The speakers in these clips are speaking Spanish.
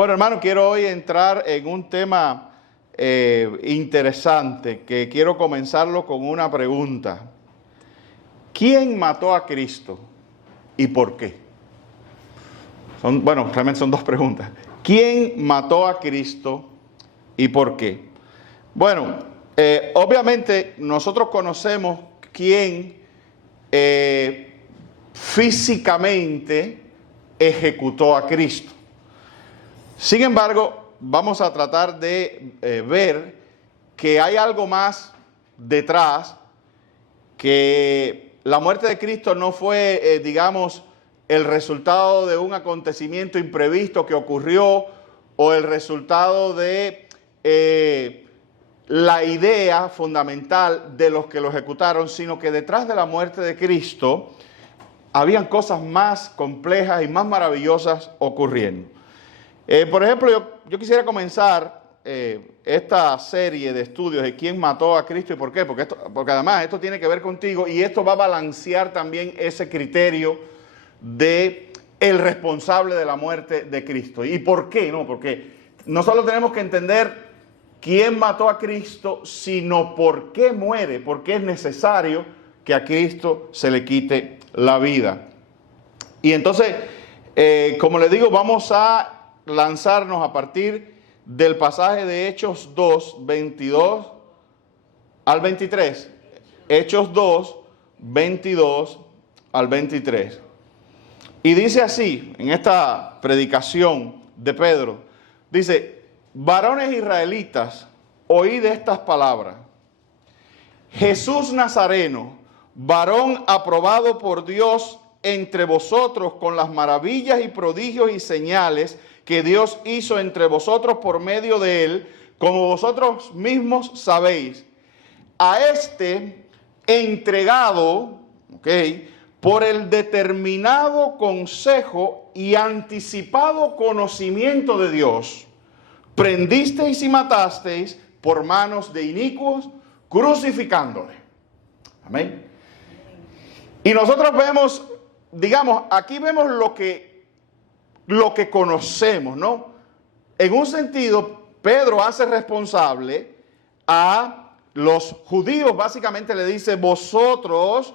Bueno, hermano, quiero hoy entrar en un tema interesante, que quiero comenzarlo con una pregunta. ¿Quién mató a Cristo y por qué? Realmente son dos preguntas. ¿Quién mató a Cristo y por qué? Bueno, obviamente nosotros conocemos quién físicamente ejecutó a Cristo. Sin embargo, vamos a tratar de ver que hay algo más detrás, que la muerte de Cristo no fue, digamos, el resultado de un acontecimiento imprevisto que ocurrió o el resultado de la idea fundamental de los que lo ejecutaron, sino que detrás de la muerte de Cristo habían cosas más complejas y más maravillosas ocurriendo. Por ejemplo, yo quisiera comenzar esta serie de estudios de quién mató a Cristo y por qué, porque además esto tiene que ver contigo y esto va a balancear también ese criterio de el responsable de la muerte de Cristo. ¿Y por qué? No, porque no solo tenemos que entender quién mató a Cristo, sino por qué muere, por qué es necesario que a Cristo se le quite la vida. Y entonces, como les digo, vamos a lanzarnos a partir del pasaje de Hechos 2, 22 al 23. Hechos 2, 22 al 23. Y dice así, en esta predicación de Pedro, dice: varones israelitas, oíd estas palabras. Jesús Nazareno, varón aprobado por Dios entre vosotros con las maravillas y prodigios y señales que Dios hizo entre vosotros por medio de él, como vosotros mismos sabéis. A este entregado, por el determinado consejo y anticipado conocimiento de Dios, prendisteis y matasteis por manos de inicuos, crucificándole. Amén. Y nosotros vemos, digamos, aquí vemos lo que conocemos, ¿no? En un sentido, Pedro hace responsable a los judíos, básicamente le dice: vosotros,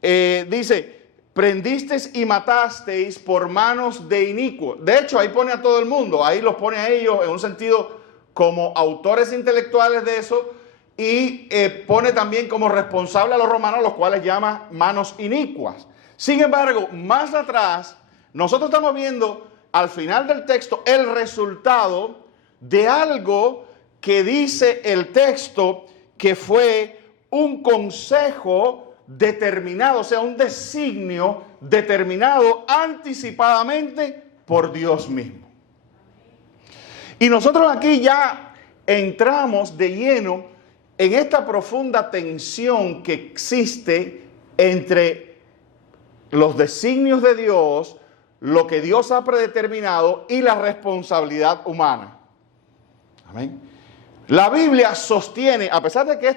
dice, prendisteis y matasteis por manos de inicuos. De hecho, ahí pone a todo el mundo, ahí los pone a ellos en un sentido como autores intelectuales de eso, y pone también como responsable a los romanos, los cuales llama manos inicuas. Sin embargo, más atrás, nosotros estamos viendo al final del texto el resultado de algo que dice el texto que fue un consejo determinado, o sea, un designio determinado anticipadamente por Dios mismo. Y nosotros aquí ya entramos de lleno en esta profunda tensión que existe entre los designios de Dios, lo que Dios ha predeterminado y la responsabilidad humana. Amén. La Biblia sostiene, a pesar de que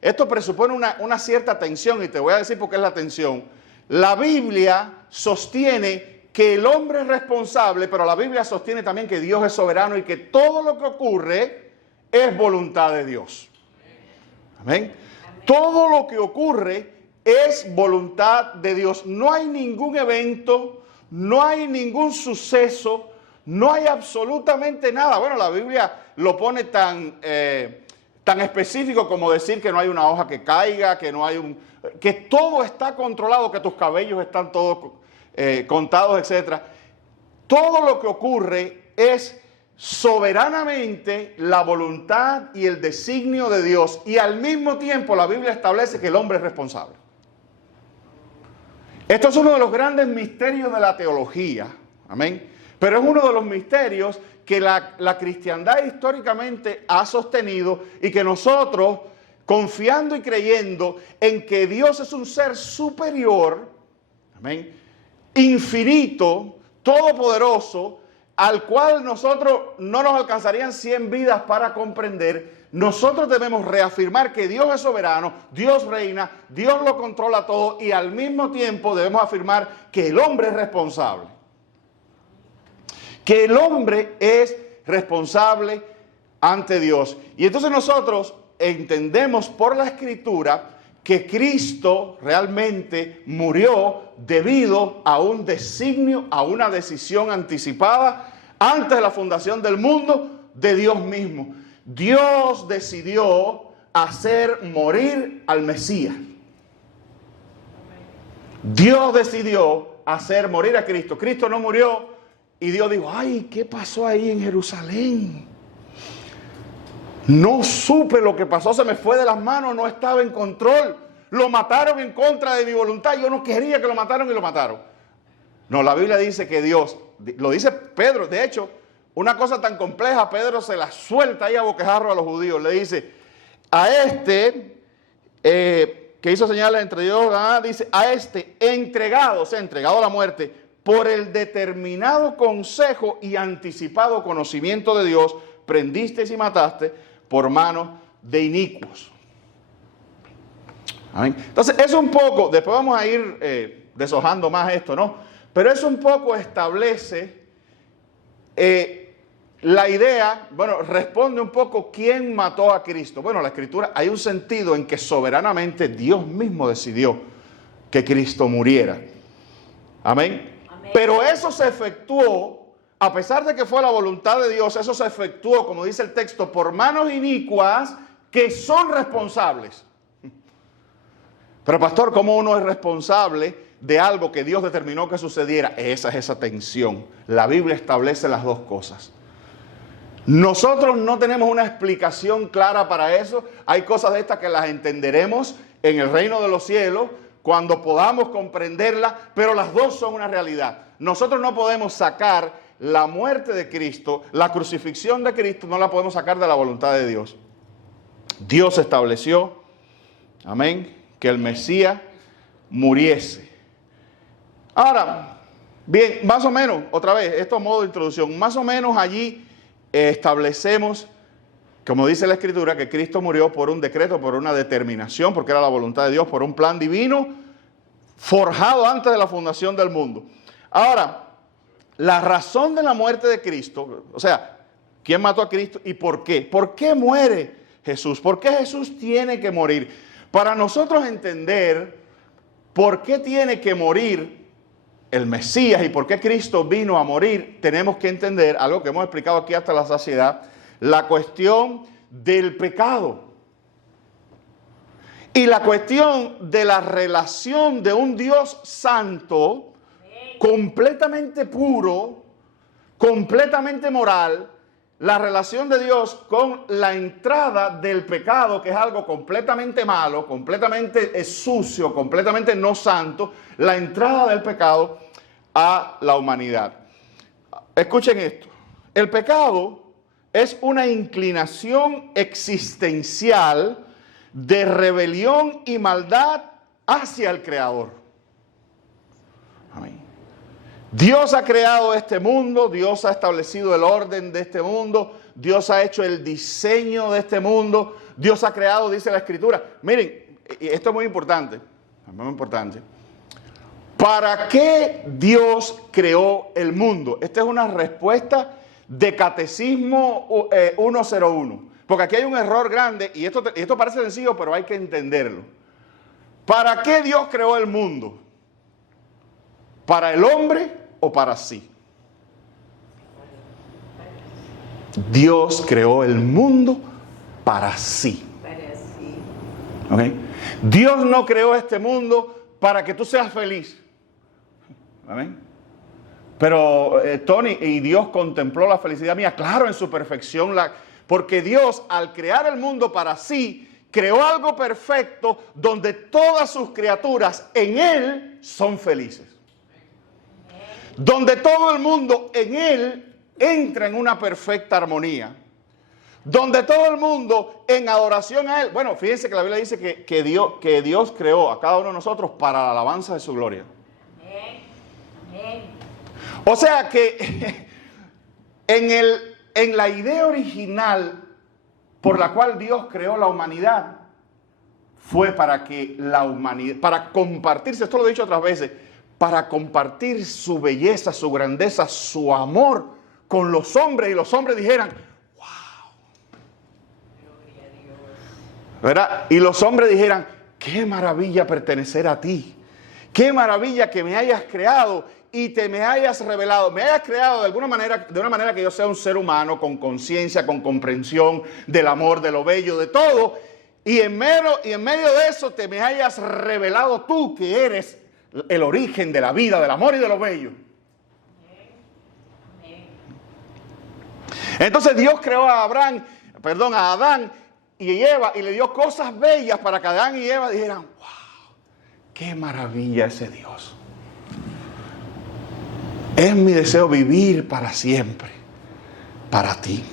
esto presupone una cierta tensión, y te voy a decir por qué es la tensión. La Biblia sostiene que el hombre es responsable, pero la Biblia sostiene también que Dios es soberano y que todo lo que ocurre es voluntad de Dios. Amén. Todo lo que ocurre es voluntad de Dios. No hay ningún evento, no hay ningún suceso, no hay absolutamente nada. Bueno, la Biblia lo pone tan específico como decir que no hay una hoja que caiga, que todo está controlado, que tus cabellos están todos contados, etc. Todo lo que ocurre es soberanamente la voluntad y el designio de Dios, y al mismo tiempo la Biblia establece que el hombre es responsable. Esto es uno de los grandes misterios de la teología, amén, pero es uno de los misterios que la cristiandad históricamente ha sostenido, y que nosotros, confiando y creyendo en que Dios es un ser superior, amén, infinito, todopoderoso, al cual nosotros no nos alcanzarían 100 vidas para comprender, nosotros debemos reafirmar que Dios es soberano, Dios reina, Dios lo controla todo, y al mismo tiempo debemos afirmar que el hombre es responsable. que el hombre es responsable ante Dios. Y entonces nosotros entendemos por la Escritura que Cristo realmente murió debido a un designio, a una decisión anticipada antes de la fundación del mundo de Dios mismo. Dios decidió hacer morir al Mesías. Dios decidió hacer morir a Cristo. Cristo no murió y Dios dijo, ay, ¿qué pasó ahí en Jerusalén? No supe lo que pasó, se me fue de las manos, no estaba en control. Lo mataron en contra de mi voluntad, yo no quería que lo mataron y lo mataron. No, la Biblia dice que Dios, lo dice Pedro, de hecho, una cosa tan compleja, Pedro se la suelta ahí a boquejarro a los judíos. Le dice, a este, que hizo señales entre Dios, dice, a este entregado, o sea, entregado a la muerte, por el determinado consejo y anticipado conocimiento de Dios, prendisteis y mataste por manos de inicuos. Amén. Entonces, eso un poco, después vamos a ir deshojando más esto, ¿no? Pero eso un poco establece la idea, bueno, responde un poco quién mató a Cristo. Bueno, la Escritura, hay un sentido en que soberanamente Dios mismo decidió que Cristo muriera. Amén. Amén. Pero eso se efectuó, a pesar de que fue la voluntad de Dios, eso se efectuó, como dice el texto, por manos inicuas que son responsables. Pero pastor, ¿cómo uno es responsable de algo que Dios determinó que sucediera? Esa es esa tensión. La Biblia establece las dos cosas. Nosotros no tenemos una explicación clara para eso. Hay cosas de estas que las entenderemos en el reino de los cielos cuando podamos comprenderlas, pero las dos son una realidad. Nosotros no podemos sacar la muerte de Cristo, la crucifixión de Cristo, no la podemos sacar de la voluntad de Dios. Dios estableció, amén, que el Mesías muriese. Ahora, bien, más o menos, otra vez, esto a modo de introducción, más o menos allí establecemos, como dice la Escritura, que Cristo murió por un decreto, por una determinación, porque era la voluntad de Dios, por un plan divino forjado antes de la fundación del mundo. Ahora, la razón de la muerte de Cristo, o sea, ¿quién mató a Cristo y por qué? ¿Por qué muere Jesús? ¿Por qué Jesús tiene que morir? Para nosotros entender por qué tiene que morir el Mesías y por qué Cristo vino a morir, tenemos que entender algo que hemos explicado aquí hasta la saciedad, la cuestión del pecado. Y la cuestión de la relación de un Dios santo, completamente puro, completamente moral, la relación de Dios con la entrada del pecado, que es algo completamente malo, completamente sucio, completamente no santo, la entrada del pecado a la humanidad. Escuchen esto, el pecado es una inclinación existencial de rebelión y maldad hacia el Creador. Amén. Dios ha creado este mundo, Dios ha establecido el orden de este mundo, Dios ha hecho el diseño de este mundo, Dios ha creado, dice la Escritura. Miren, esto es muy importante, ¿Para qué Dios creó el mundo? Esta es una respuesta de Catecismo 101, porque aquí hay un error grande y esto parece sencillo, pero hay que entenderlo. ¿Para qué Dios creó el mundo? ¿Para el hombre o para sí? Dios creó el mundo para sí. ¿Okay? Dios no creó este mundo para que tú seas feliz. ¿Amén? Pero Tony, ¿y Dios contempló la felicidad mía? Claro, en su perfección, porque Dios al crear el mundo para sí, creó algo perfecto donde todas sus criaturas en Él son felices. Donde todo el mundo en Él entra en una perfecta armonía. Donde todo el mundo en adoración a Él. Bueno, fíjense que la Biblia dice que Dios creó a cada uno de nosotros para la alabanza de su gloria. Amén. Amén. O sea que en la idea original por la cual Dios creó la humanidad fue para que la humanidad, para compartirse, esto lo he dicho otras veces, para compartir su belleza, su grandeza, su amor con los hombres y los hombres dijeran, wow. ¿Verdad? Y los hombres dijeran, qué maravilla pertenecer a ti. Qué maravilla que me hayas creado y te me hayas revelado. Me hayas creado de una manera que yo sea un ser humano con conciencia, con comprensión del amor, de lo bello, de todo. Y en medio de eso te me hayas revelado tú, que eres el origen de la vida, del amor y de lo bello. Entonces Dios creó a Adán y Eva, y le dio cosas bellas para que Adán y Eva dijeran, wow, qué maravilla ese Dios. Es mi deseo vivir para siempre, para ti,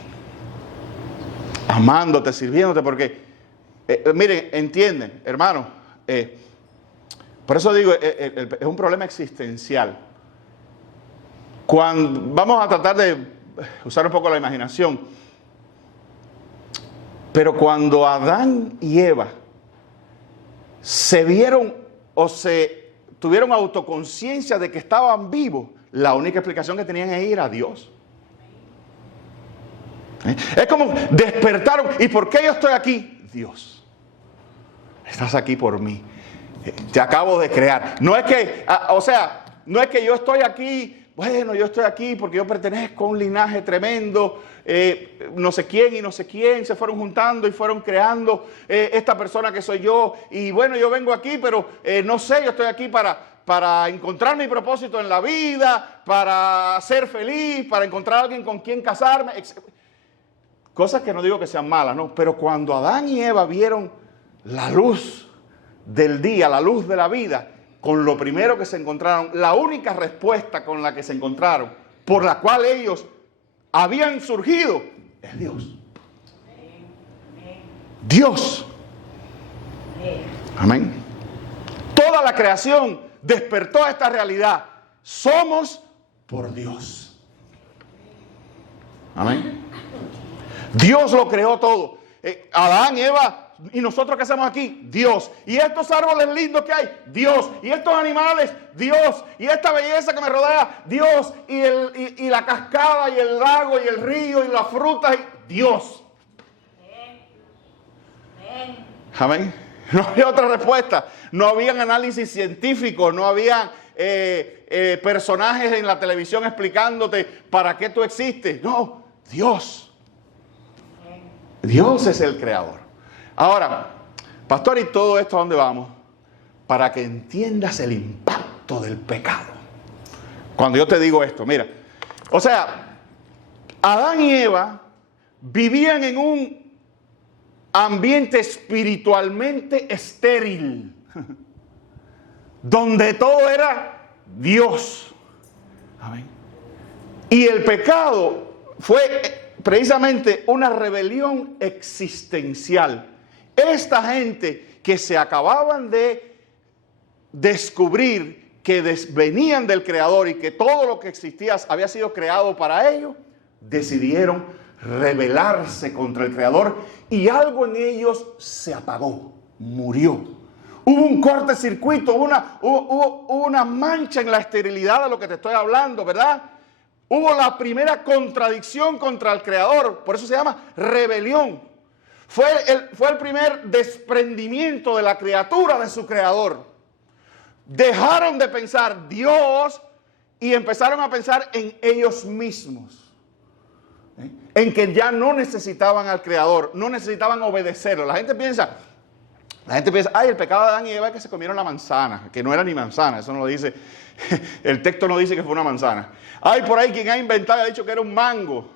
amándote, sirviéndote, porque, miren, entienden, hermanos, por eso digo, es un problema existencial. Vamos a tratar de usar un poco la imaginación, pero cuando Adán y Eva se vieron o se tuvieron autoconciencia de que estaban vivos, la única explicación que tenían ahí era Dios. Es como despertaron. ¿Y por qué yo estoy aquí? Dios, estás aquí por mí. Te acabo de crear. No es que, no es que yo estoy aquí. Bueno, yo estoy aquí porque yo pertenezco a un linaje tremendo. No sé quién y no sé quién se fueron juntando y fueron creando esta persona que soy yo. Y bueno, yo vengo aquí, pero no sé, yo estoy aquí para encontrar mi propósito en la vida, para ser feliz, para encontrar a alguien con quien casarme. Cosas que no digo que sean malas, ¿no? Pero cuando Adán y Eva vieron la luz del día, la luz de la vida, con lo primero que se encontraron, la única respuesta con la que se encontraron, por la cual ellos habían surgido, es Dios. Dios. Amén. Toda la creación despertó a esta realidad. Somos por Dios. Amén. Dios lo creó todo. Adán y Eva. ¿Y nosotros qué hacemos aquí? Dios. ¿Y estos árboles lindos que hay? Dios. ¿Y estos animales? Dios. ¿Y esta belleza que me rodea? Dios. ¿Y la cascada y el lago y el río y las frutas? Dios. Amén. No había otra respuesta. No habían análisis científicos. No había personajes en la televisión explicándote para qué tú existes. No, Dios. Dios es el creador. Ahora, pastor, ¿y todo esto a dónde vamos? Para que entiendas el impacto del pecado. Cuando yo te digo esto, mira, o sea, Adán y Eva vivían en un ambiente espiritualmente estéril, donde todo era Dios. Amén. Y el pecado fue precisamente una rebelión existencial. Esta gente que se acababan de descubrir que venían del Creador y que todo lo que existía había sido creado para ellos, decidieron rebelarse contra el Creador y algo en ellos se apagó, murió. Hubo un cortocircuito, hubo una mancha en la esterilidad de lo que te estoy hablando, ¿verdad? Hubo la primera contradicción contra el Creador, por eso se llama rebelión. Fue el primer desprendimiento de la criatura de su Creador. Dejaron de pensar Dios y empezaron a pensar en ellos mismos. En que ya no necesitaban al Creador, no necesitaban obedecerlo. La gente piensa, ay, el pecado de Adán y Eva es que se comieron la manzana, que no era ni manzana, eso no lo dice, el texto no dice que fue una manzana. Hay por ahí quien ha inventado y ha dicho que era un mango.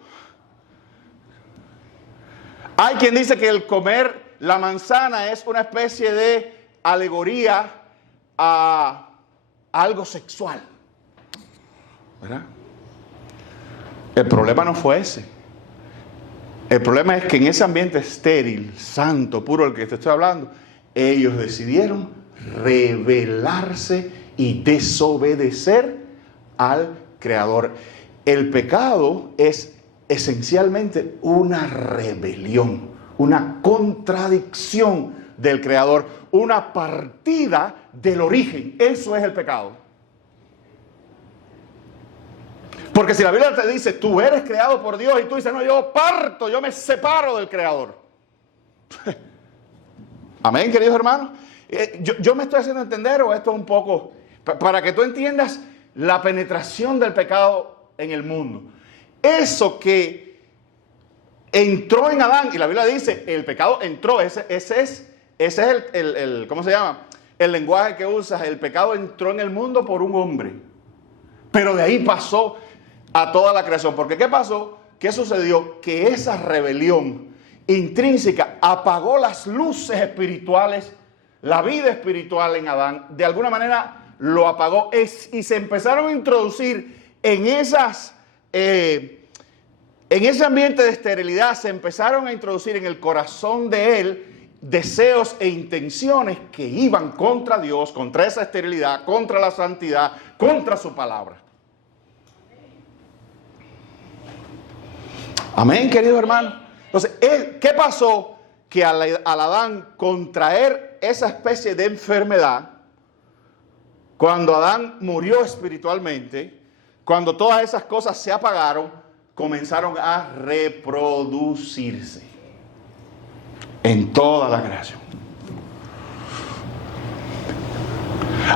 Hay quien dice que el comer la manzana es una especie de alegoría a algo sexual, ¿verdad? El problema no fue ese. El problema es que en ese ambiente estéril, santo, puro, del que te estoy hablando, ellos decidieron rebelarse y desobedecer al Creador. El pecado es esencialmente una rebelión, una contradicción del Creador, una partida del origen. Eso es el pecado. Porque si la Biblia te dice, tú eres creado por Dios, y tú dices, no, yo parto, yo me separo del Creador. Amén, queridos hermanos. Yo me estoy haciendo entender, o esto es un poco, para que tú entiendas la penetración del pecado en el mundo. Eso que entró en Adán, y la Biblia dice, el pecado entró, ese es el ¿cómo se llama? El lenguaje que usas, el pecado entró en el mundo por un hombre. Pero de ahí pasó a toda la creación. Porque ¿qué pasó? ¿Qué sucedió? Que esa rebelión intrínseca apagó las luces espirituales, la vida espiritual en Adán. De alguna manera lo apagó y se empezaron a introducir en ese ambiente de esterilidad, se empezaron a introducir en el corazón de él deseos e intenciones que iban contra Dios, contra esa esterilidad, contra la santidad, contra su palabra. Amén, querido hermano. Entonces, ¿qué pasó? Que al Adán contraer esa especie de enfermedad, cuando Adán murió espiritualmente, cuando todas esas cosas se apagaron, comenzaron a reproducirse en toda la creación.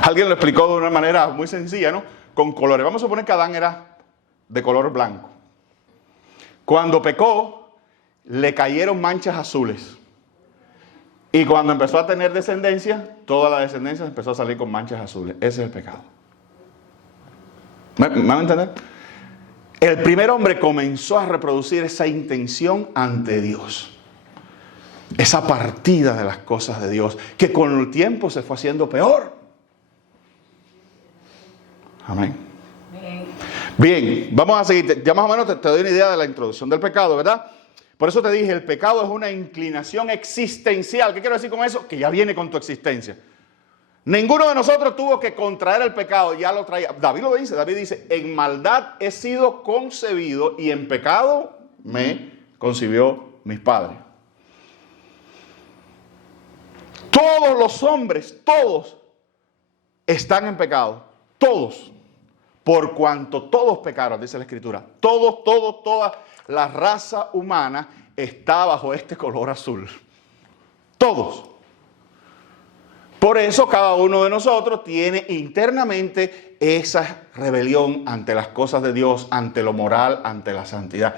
Alguien lo explicó de una manera muy sencilla, ¿no? Con colores. Vamos a suponer que Adán era de color blanco. Cuando pecó, le cayeron manchas azules. Y cuando empezó a tener descendencia, toda la descendencia empezó a salir con manchas azules. Ese es el pecado. ¿Me van a entender? El primer hombre comenzó a reproducir esa intención ante Dios. Esa partida de las cosas de Dios, que con el tiempo se fue haciendo peor. Amén. Bien, vamos a seguir. Ya más o menos te doy una idea de la introducción del pecado, ¿verdad? Por eso te dije, el pecado es una inclinación existencial. ¿Qué quiero decir con eso? Que ya viene con tu existencia. Ninguno de nosotros tuvo que contraer el pecado, ya lo traía. David lo dice, David dice, en maldad he sido concebido y en pecado me concibió mis padres. Todos los hombres, todos, están en pecado. Todos. Por cuanto todos pecaron, dice la Escritura. Toda la raza humana está bajo este color azul. Todos. Por eso cada uno de nosotros tiene internamente esa rebelión ante las cosas de Dios, ante lo moral, ante la santidad.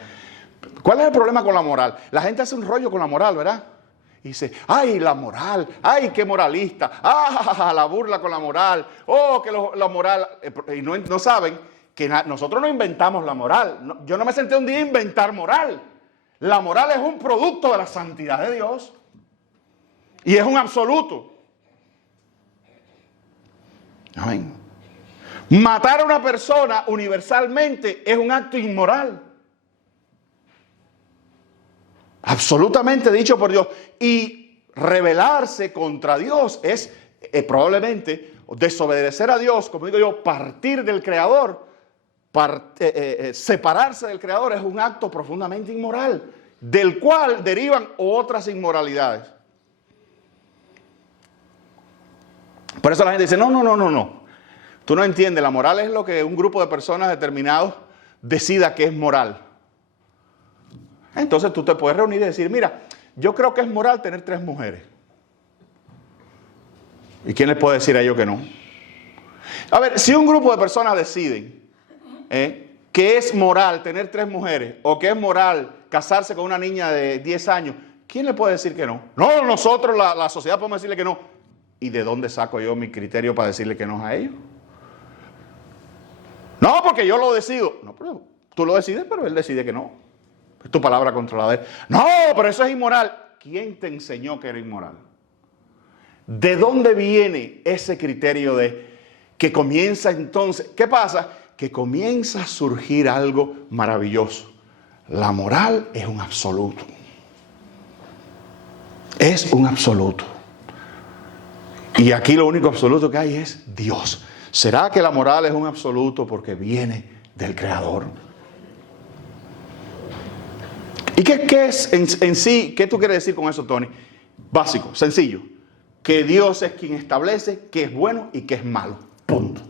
¿Cuál es el problema con la moral? La gente hace un rollo con la moral, ¿verdad? Y dice, ay, la moral, ay, qué moralista, la burla con la moral, que la moral, y no saben que nosotros no inventamos la moral. Yo no me senté un día a inventar moral. La moral es un producto de la santidad de Dios y es un absoluto. Amén. Matar a una persona universalmente es un acto inmoral. Absolutamente dicho por Dios. Y rebelarse contra Dios es probablemente desobedecer a Dios, como digo yo, partir del Creador, separarse del Creador es un acto profundamente inmoral, del cual derivan otras inmoralidades. Por eso la gente dice, no. Tú no entiendes, la moral es lo que un grupo de personas determinados decida que es moral. Entonces tú te puedes reunir y decir, mira, yo creo que es moral tener 3 mujeres. ¿Y quién les puede decir a ellos que no? A ver, si un grupo de personas deciden que es moral tener 3 mujeres o que es moral casarse con una niña de 10 años, ¿quién le puede decir que no? No, nosotros, la sociedad, podemos decirle que no. ¿Y de dónde saco yo mi criterio para decirle que no a ellos? No, porque yo lo decido. No, pero tú lo decides, pero él decide que no. Es tu palabra contra la de él. No, pero eso es inmoral. ¿Quién te enseñó que era inmoral? ¿De dónde viene ese criterio de que comienza entonces? ¿Qué pasa? Que comienza a surgir algo maravilloso. La moral es un absoluto. Es un absoluto. Y aquí lo único absoluto que hay es Dios. ¿Será que la moral es un absoluto porque viene del Creador? ¿Y qué es en sí? ¿Qué tú quieres decir con eso, Tony? Básico, sencillo. Que Dios es quien establece qué es bueno y qué es malo. Punto.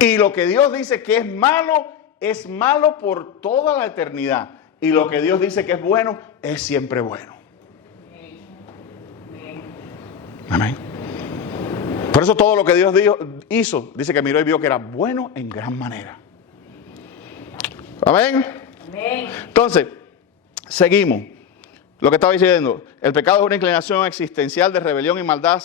Y lo que Dios dice que es malo por toda la eternidad. Y lo que Dios dice que es bueno, es siempre bueno. Amén. Por eso todo lo que Dios hizo, dice que miró y vio que era bueno en gran manera. Amén. Entonces, seguimos. Lo que estaba diciendo, el pecado es una inclinación existencial de rebelión y maldad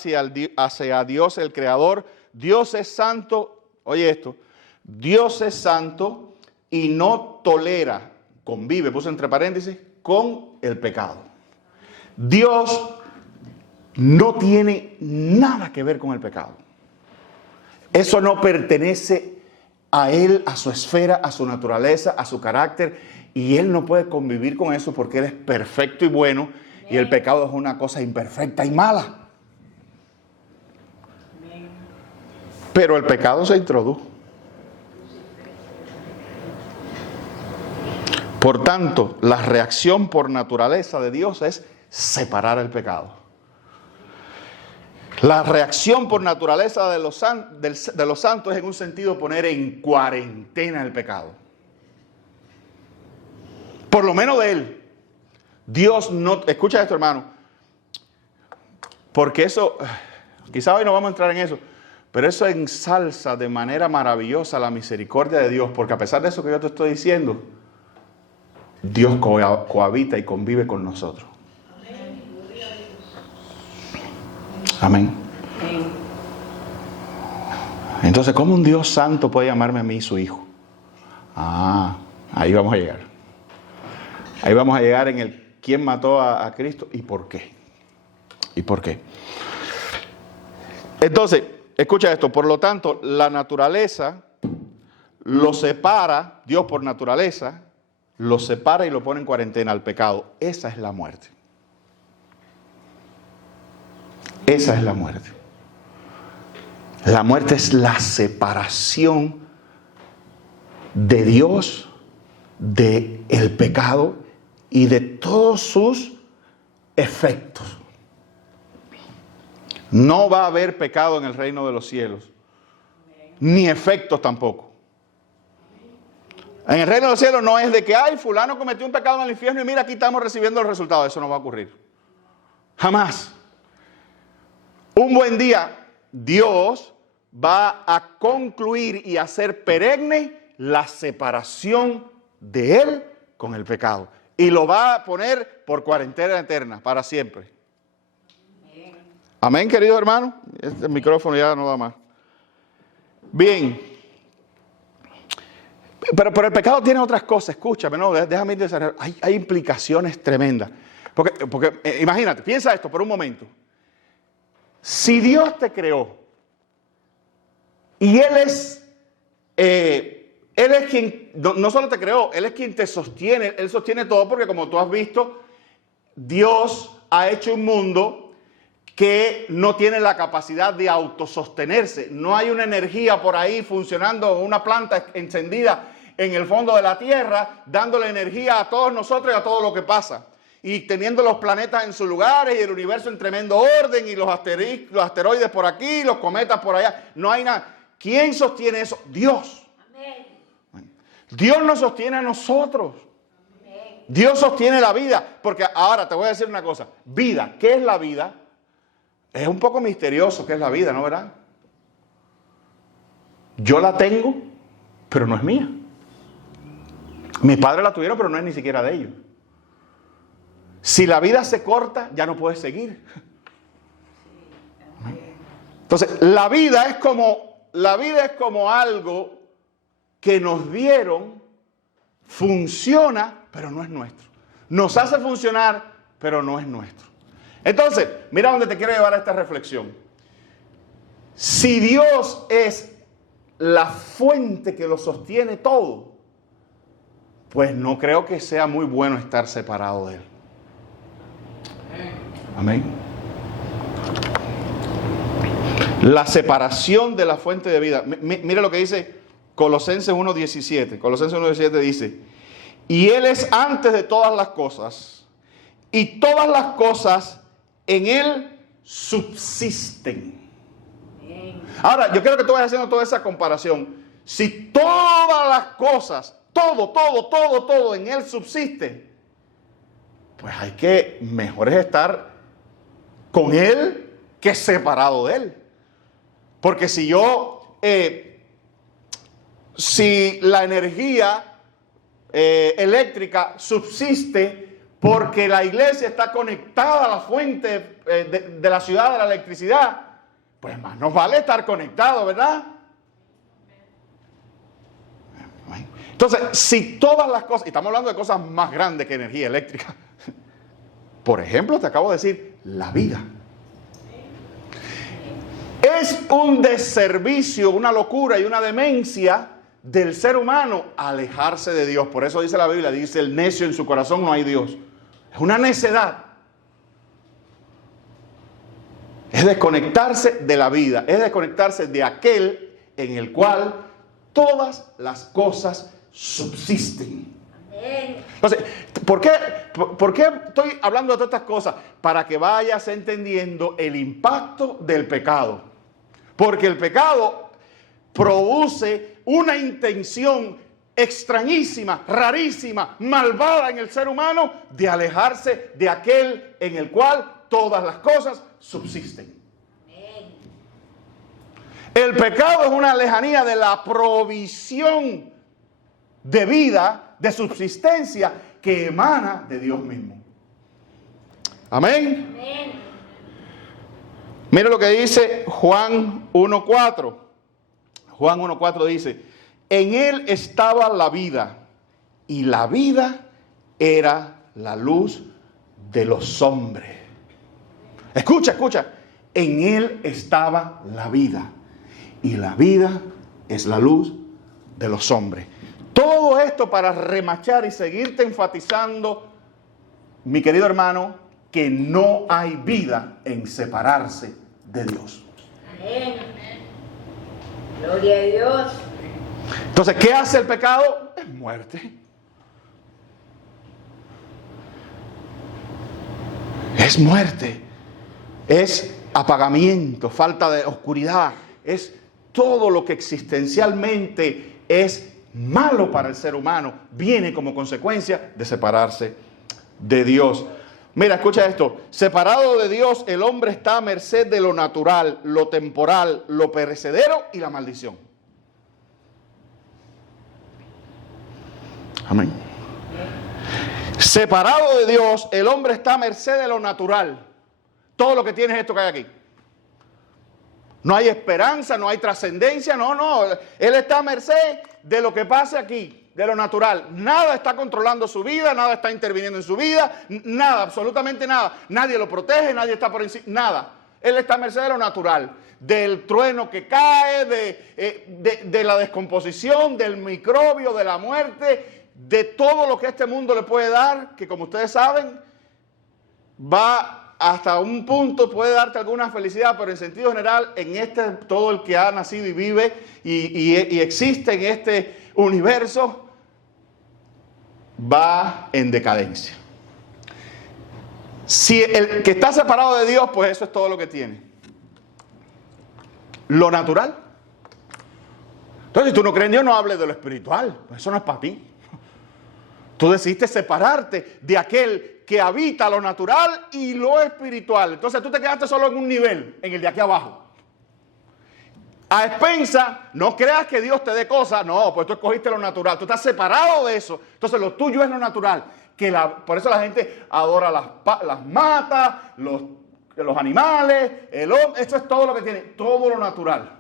hacia Dios el Creador. Dios es santo, oye esto, Dios es santo y no tolera, convive, puse entre paréntesis, con el pecado. Dios no tiene nada que ver con el pecado. Eso no pertenece a Él, a su esfera, a su naturaleza, a su carácter. Y Él no puede convivir con eso porque Él es perfecto y bueno. Y el pecado es una cosa imperfecta y mala. Pero el pecado se introdujo. Por tanto, la reacción por naturaleza de Dios es separar el pecado. La reacción por naturaleza de los santos es en un sentido poner en cuarentena el pecado. Por lo menos de Él. Dios no... Escucha esto, hermano. Porque eso... Quizá hoy no vamos a entrar en eso. Pero eso ensalza de manera maravillosa la misericordia de Dios. Porque a pesar de eso que yo te estoy diciendo, Dios cohabita y convive con nosotros. Amén. Entonces, ¿cómo un Dios santo puede llamarme a mí su hijo? Ahí vamos a llegar. Ahí vamos a llegar en el quién mató a Cristo y por qué. ¿Y por qué? Entonces, escucha esto. Por lo tanto, la naturaleza lo separa, Dios por naturaleza, lo separa y lo pone en cuarentena al pecado. Esa es la muerte. Esa es la muerte. La muerte es la separación de Dios, del pecado y de todos sus efectos. No va a haber pecado en el reino de los cielos, ni efectos tampoco. En el reino de los cielos no es de que, fulano cometió un pecado en el infierno y mira, aquí estamos recibiendo el resultado. Eso no va a ocurrir. Jamás. Un buen día, Dios va a concluir y hacer perenne la separación de Él con el pecado. Y lo va a poner por cuarentena eterna, para siempre. Amén, querido hermano. Este micrófono ya no da más. Bien. Pero el pecado tiene otras cosas. Escúchame, no, déjame desarrollar. Hay implicaciones tremendas. Porque imagínate, piensa esto por un momento. Si Dios te creó y Él es quien, no solo te creó, Él es quien te sostiene, Él sostiene todo porque como tú has visto, Dios ha hecho un mundo que no tiene la capacidad de autosostenerse. No hay una energía por ahí funcionando, una planta encendida en el fondo de la tierra, dándole energía a todos nosotros y a todo lo que pasa. Y teniendo los planetas en sus lugares y el universo en tremendo orden y los asteroides por aquí, los cometas por allá. No hay nada. ¿Quién sostiene eso? Dios. Amén. Dios nos sostiene a nosotros. Amén. Dios sostiene la vida. Porque ahora te voy a decir una cosa. Vida. ¿Qué es la vida? Es un poco misterioso qué es la vida, ¿no verdad? Yo la tengo, pero no es mía. Mis padres la tuvieron, pero no es ni siquiera de ellos. Si la vida se corta, ya no puedes seguir. Entonces, la vida es como algo que nos dieron, funciona, pero no es nuestro. Nos hace funcionar, pero no es nuestro. Entonces, mira dónde te quiero llevar a esta reflexión. Si Dios es la fuente que lo sostiene todo, pues no creo que sea muy bueno estar separado de Él. Amén. La separación de la fuente de vida. Mira lo que dice Colosenses 1:17. Colosenses 1:17 dice: y Él es antes de todas las cosas, y todas las cosas en Él subsisten. Ahora, yo quiero que tú vayas haciendo toda esa comparación. si todas las cosas, todo en Él subsiste, pues mejor es estar con Él que separado de Él. Porque si la energía eléctrica subsiste porque la iglesia está conectada a la fuente de la ciudad de la electricidad, pues más nos vale estar conectados, ¿verdad? Entonces, si todas las cosas, y estamos hablando de cosas más grandes que energía eléctrica, por ejemplo, te acabo de decir, la vida. Es un deservicio, una locura y una demencia del ser humano alejarse de Dios. Por eso dice la Biblia, dice el necio en su corazón no hay Dios. Es una necedad. Es desconectarse de la vida, es desconectarse de aquel en el cual todas las cosas subsisten. Entonces, ¿por qué estoy hablando de todas estas cosas? Para que vayas entendiendo el impacto del pecado. Porque el pecado produce una intención extrañísima, rarísima, malvada en el ser humano de alejarse de aquel en el cual todas las cosas subsisten. El pecado es una lejanía de la provisión de vida, de subsistencia que emana de Dios mismo. Amén. Amén. Mira lo que dice Juan 1:4. Juan 1:4 dice, en Él estaba la vida, y la vida era la luz de los hombres. Escucha, en Él estaba la vida, y la vida es la luz de los hombres. Todo esto para remachar y seguirte enfatizando, mi querido hermano, que no hay vida en separarse de Dios. Amén. Gloria a Dios. Entonces, ¿qué hace el pecado? Es muerte. Es muerte. Es apagamiento, falta de oscuridad. Es todo lo que existencialmente es malo para el ser humano. Viene como consecuencia de separarse de Dios. Mira, escucha esto. Separado de Dios, el hombre está a merced de lo natural, lo temporal, lo perecedero y la maldición. Amén. Separado de Dios, el hombre está a merced de lo natural. Todo lo que tiene es esto que hay aquí. No hay esperanza, no hay trascendencia, no. Él está a merced de lo que pase aquí, de lo natural. Nada está controlando su vida, nada está interviniendo en su vida, nada, absolutamente nada. Nadie lo protege, nadie está por encima, nada. Él está a merced de lo natural, del trueno que cae, de la descomposición, del microbio, de la muerte, de todo lo que este mundo le puede dar, que como ustedes saben, va hasta un punto, puede darte alguna felicidad, pero en sentido general, todo el que ha nacido y vive y existe en este universo, va en decadencia. Si el que está separado de Dios, pues eso es todo lo que tiene. Lo natural. Entonces, si tú no crees en Dios, no hables de lo espiritual. Pues eso no es para ti. Tú decidiste separarte de aquel que habita lo natural y lo espiritual. Entonces tú te quedaste solo en un nivel, en el de aquí abajo. A expensa, no creas que Dios te dé cosas, no, pues tú escogiste lo natural, tú estás separado de eso. Entonces lo tuyo es lo natural. Por eso la gente adora las matas, los animales, el hombre, eso es todo lo que tiene, todo lo natural.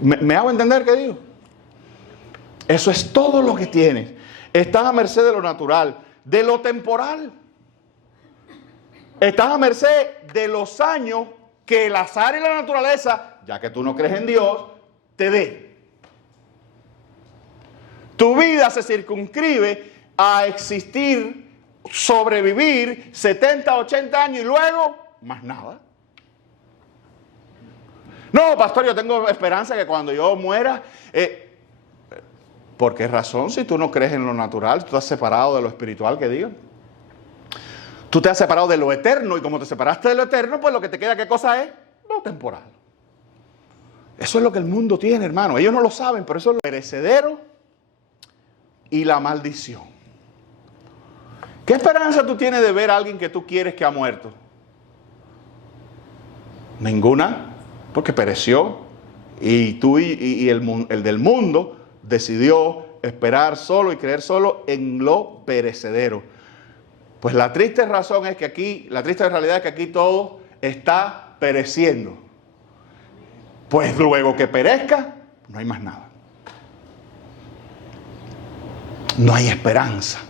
¿Me hago entender qué digo? Eso es todo lo que tienes. Estás a merced de lo natural, de lo temporal. Estás a merced de los años que el azar y la naturaleza, ya que tú no crees en Dios, te dé. Tu vida se circunscribe a existir, sobrevivir 70, 80 años y luego más nada. No, pastor, yo tengo esperanza que cuando yo muera... ¿Por qué razón? Si tú no crees en lo natural, tú estás separado de lo espiritual, que digo. Tú te has separado de lo eterno y como te separaste de lo eterno, pues lo que te queda, ¿qué cosa es? Lo temporal. Eso es lo que el mundo tiene, hermano. Ellos no lo saben, pero eso es lo perecedero y la maldición. ¿Qué esperanza tú tienes de ver a alguien que tú quieres que ha muerto? Ninguna, porque pereció. Y tú y el del mundo decidió esperar solo y creer solo en lo perecedero. Pues la triste razón es que aquí, la triste realidad es que aquí todo está pereciendo. Pues luego que perezca, no hay más nada. No hay esperanza.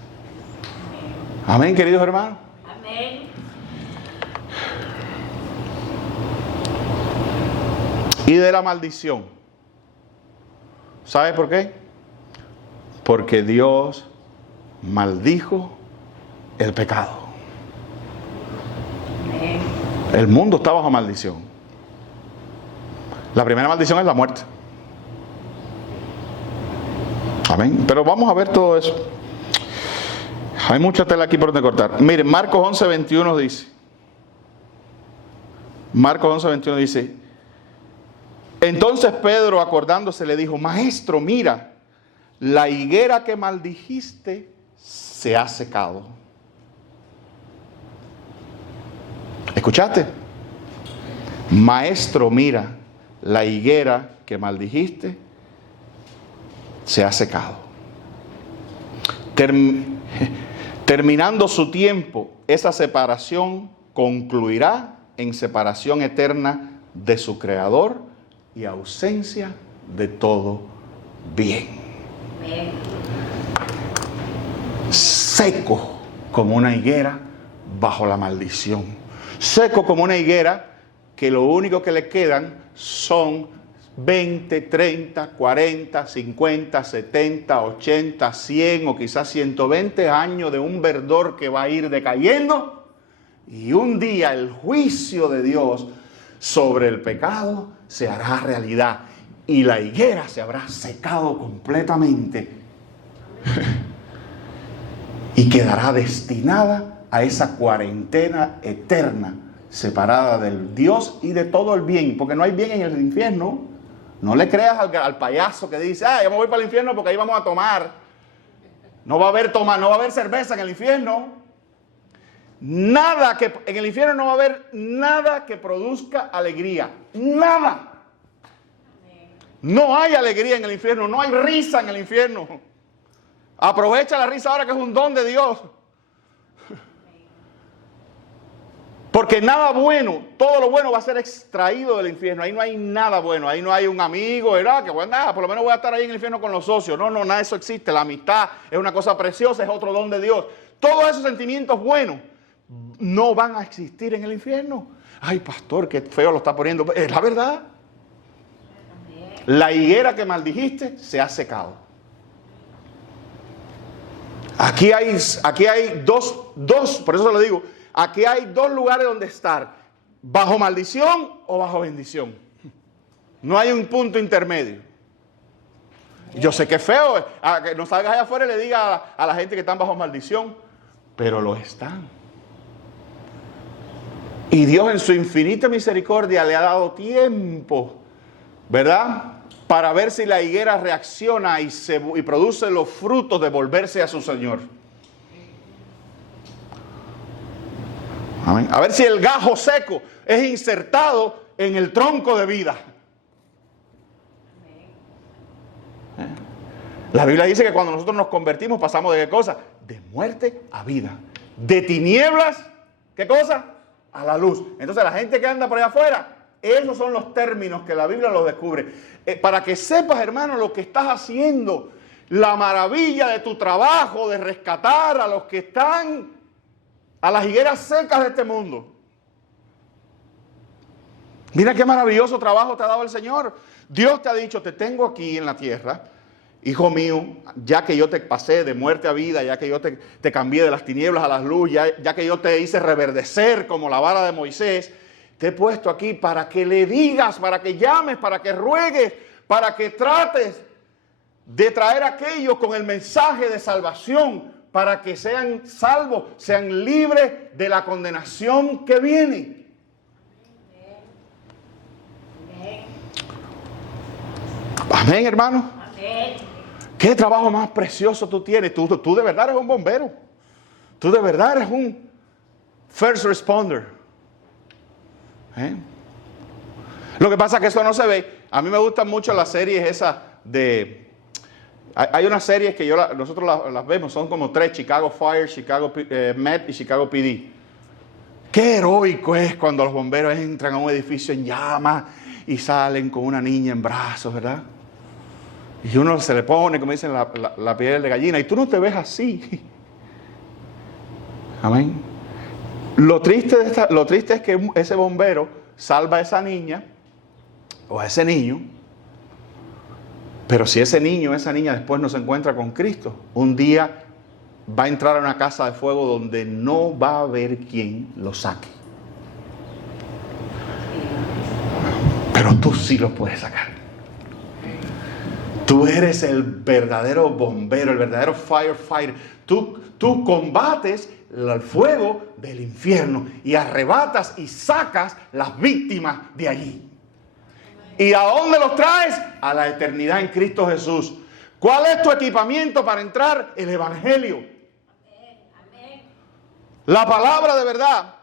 Amén, queridos hermanos. Amén. Y de la maldición. ¿Sabe por qué? Porque Dios maldijo el pecado. Amén. El mundo está bajo maldición. La primera maldición es la muerte. Amén. Pero vamos a ver todo eso. Hay mucha tela aquí por donde cortar. Miren, Marcos 11:21 dice. Marcos 11:21 dice. Entonces Pedro, acordándose, le dijo: Maestro, mira, la higuera que maldijiste se ha secado. ¿Escuchaste? Maestro, mira, la higuera que maldijiste se ha secado. Terminando su tiempo, esa separación concluirá en separación eterna de su Creador y ausencia de todo bien. Amén. Seco como una higuera bajo la maldición. Seco como una higuera que lo único que le quedan son 20, 30, 40, 50, 70, 80, 100 o quizás 120 años de un verdor que va a ir decayendo, y un día el juicio de Dios sobre el pecado se hará realidad y la higuera se habrá secado completamente y quedará destinada a esa cuarentena eterna, separada del Dios y de todo el bien, porque no hay bien en el infierno. No le creas al payaso que dice: yo me voy para el infierno porque ahí vamos a tomar. No va a haber cerveza en el infierno. En el infierno no va a haber nada que produzca alegría. Nada. No hay alegría en el infierno, no hay risa en el infierno. Aprovecha la risa ahora que es un don de Dios. Porque nada bueno, todo lo bueno va a ser extraído del infierno. Ahí no hay nada bueno, ahí no hay un amigo, ¿verdad? Que bueno, por lo menos voy a estar ahí en el infierno con los socios. No, nada de eso existe. La amistad es una cosa preciosa, es otro don de Dios. Todos esos sentimientos buenos no van a existir en el infierno. Ay, pastor, qué feo lo está poniendo. Es la verdad. La higuera que maldijiste se ha secado. Aquí hay dos, por eso le digo, aquí hay dos lugares donde estar: bajo maldición o bajo bendición. No hay un punto intermedio. Yo sé que es feo que no salgas allá afuera y le diga a la gente que están bajo maldición, pero lo están. Y Dios en su infinita misericordia le ha dado tiempo, ¿verdad?, para ver si la higuera reacciona y produce los frutos de volverse a su Señor. Amén. A ver si el gajo seco es insertado en el tronco de vida. La Biblia dice que cuando nosotros nos convertimos pasamos de ¿qué cosa? De muerte a vida. De tinieblas, ¿qué cosa? A la luz. Entonces la gente que anda por allá afuera, esos son los términos que la Biblia los descubre. Para que sepas, hermano, lo que estás haciendo, la maravilla de tu trabajo, de rescatar a los que están a las higueras secas de este mundo. Mira qué maravilloso trabajo te ha dado el Señor. Dios te ha dicho: te tengo aquí en la tierra, hijo mío, ya que yo te pasé de muerte a vida, ya que yo te cambié de las tinieblas a la luz, ya que yo te hice reverdecer como la vara de Moisés, te he puesto aquí para que le digas, para que llames, para que ruegues, para que trates de traer a aquellos con el mensaje de salvación, para que sean salvos, sean libres de la condenación que viene. Amén, hermano. Amén. ¿Qué trabajo más precioso tú tienes? Tú de verdad eres un bombero. Tú de verdad eres un first responder. Lo que pasa es que eso no se ve. A mí me gustan mucho las series esas de... Hay unas series que nosotros las vemos, son como 3, Chicago Fire, Chicago Med y Chicago PD. Qué heroico es cuando los bomberos entran a un edificio en llamas y salen con una niña en brazos, ¿verdad? Y uno se le pone, como dicen, la piel de gallina, y tú no te ves así. Amén. Lo triste es que ese bombero salva a esa niña o a ese niño, pero si ese niño o esa niña después no se encuentra con Cristo, un día va a entrar a una casa de fuego donde no va a haber quien lo saque. Pero tú sí lo puedes sacar. Tú eres el verdadero bombero, el verdadero firefighter. Tú combates el fuego del infierno y arrebatas y sacas las víctimas de allí. ¿Y a dónde los traes? A la eternidad en Cristo Jesús. ¿Cuál es tu equipamiento para entrar? El Evangelio. Amén. La palabra de verdad.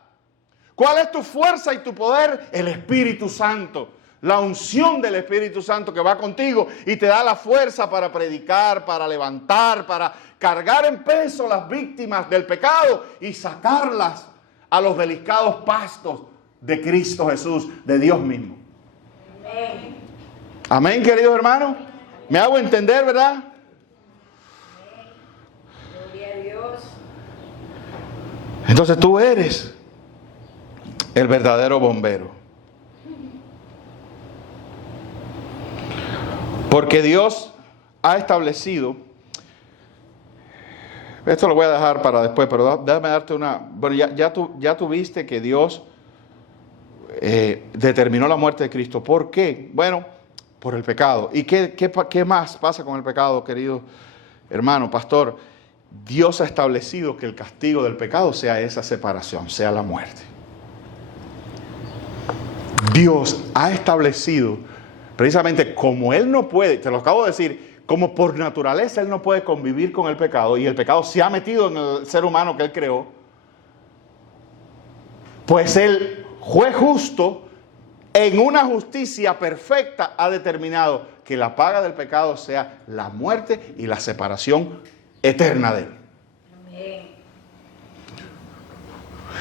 ¿Cuál es tu fuerza y tu poder? El Espíritu Santo. La unción del Espíritu Santo que va contigo y te da la fuerza para predicar, para levantar, para cargar en peso las víctimas del pecado y sacarlas a los delicados pastos de Cristo Jesús, de Dios mismo. Amén. Amén, queridos hermanos. ¿Me hago entender, verdad? Gloria a Dios. Entonces tú eres el verdadero bombero. Porque Dios ha establecido, esto lo voy a dejar para después, pero déjame darte una, bueno, ya tú viste que Dios determinó la muerte de Cristo. ¿Por qué? Bueno, por el pecado. ¿Y qué más pasa con el pecado, querido hermano, pastor? Dios ha establecido que el castigo del pecado sea esa separación, sea la muerte. Dios ha establecido, precisamente como Él no puede, te lo acabo de decir, como por naturaleza Él no puede convivir con el pecado y el pecado se ha metido en el ser humano que Él creó, pues el juez justo, en una justicia perfecta, ha determinado que la paga del pecado sea la muerte y la separación eterna de Él. Amén.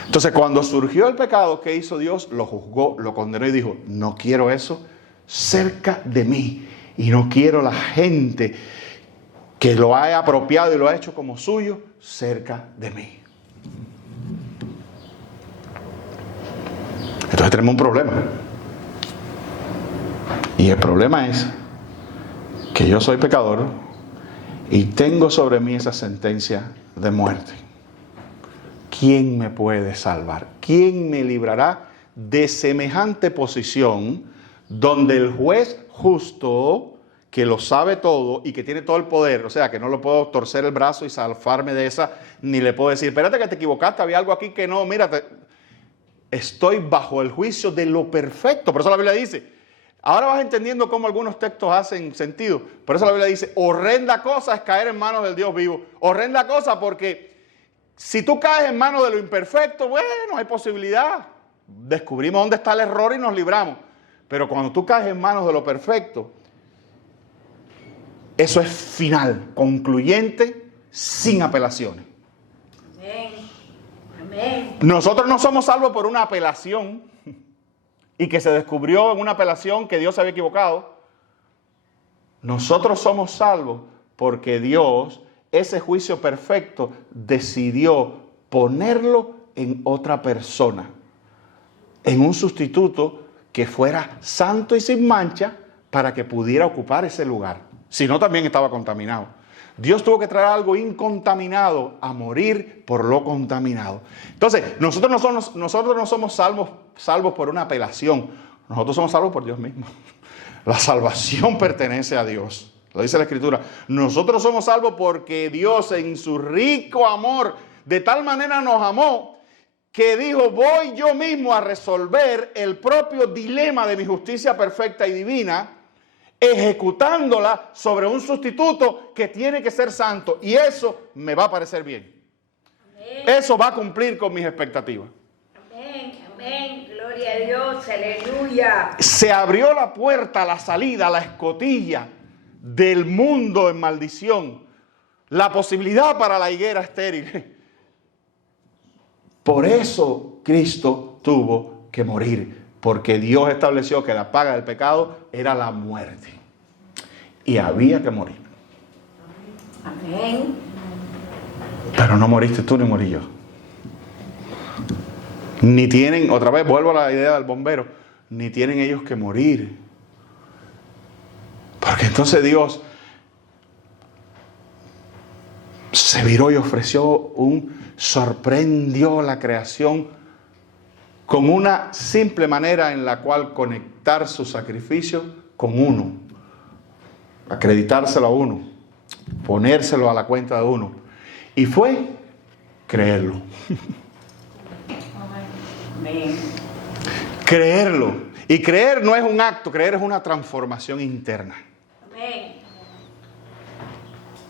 Entonces, cuando surgió el pecado, ¿qué hizo Dios? Lo juzgó, lo condenó y dijo, no quiero eso cerca de mí. Y no quiero la gente que lo haya apropiado y lo ha hecho como suyo cerca de mí. Entonces tenemos un problema. Y el problema es que yo soy pecador y tengo sobre mí esa sentencia de muerte. ¿Quién me puede salvar? ¿Quién me librará de semejante posición donde el juez justo, que lo sabe todo y que tiene todo el poder, o sea, que no lo puedo torcer el brazo y zafarme de esa, ni le puedo decir, espérate que te equivocaste, había algo aquí que no, mírate, estoy bajo el juicio de lo perfecto. Por eso la Biblia dice, ahora vas entendiendo cómo algunos textos hacen sentido. Por eso la Biblia dice, horrenda cosa es caer en manos del Dios vivo. Horrenda cosa porque si tú caes en manos de lo imperfecto, bueno, hay posibilidad. Descubrimos dónde está el error y nos libramos. Pero cuando tú caes en manos de lo perfecto, eso es final, concluyente, sin apelaciones. Amén. Amén. Nosotros no somos salvos por una apelación y que se descubrió en una apelación que Dios se había equivocado. Nosotros somos salvos porque Dios, ese juicio perfecto, decidió ponerlo en otra persona, en un sustituto que fuera santo y sin mancha para que pudiera ocupar ese lugar. Si no, también estaba contaminado. Dios tuvo que traer algo incontaminado a morir por lo contaminado. Entonces, nosotros no somos salvos por una apelación. Nosotros somos salvos por Dios mismo. La salvación pertenece a Dios. Lo dice la Escritura. Nosotros somos salvos porque Dios en su rico amor de tal manera nos amó que dijo, voy yo mismo a resolver el propio dilema de mi justicia perfecta y divina ejecutándola sobre un sustituto que tiene que ser santo. Y eso me va a parecer bien. Amén. Eso va a cumplir con mis expectativas. Amén. Amén. Gloria a Dios. Aleluya. Se abrió la puerta, la salida, la escotilla del mundo en maldición. La posibilidad para la higuera estéril. Por eso Cristo tuvo que morir. Porque Dios estableció que la paga del pecado era la muerte. Y había que morir. Amén. Pero no moriste tú ni morí yo. Ni tienen, otra vez vuelvo a la idea del bombero, ni tienen ellos que morir. Porque entonces Dios se viró y sorprendió la creación con una simple manera en la cual conectar su sacrificio con uno, acreditárselo a uno, ponérselo a la cuenta de uno. Y fue creerlo. Amén. Creerlo. Y creer no es un acto, creer es una transformación interna. Amén.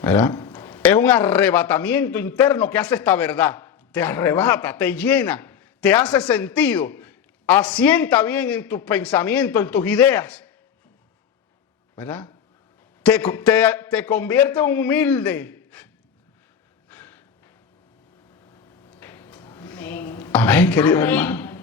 ¿Verdad? Es un arrebatamiento interno que hace esta verdad. Te arrebata, te llena, te hace sentido, asienta bien en tus pensamientos, en tus ideas. ¿Verdad? Te convierte en humilde. Amén. Amén, querido Amén. hermano.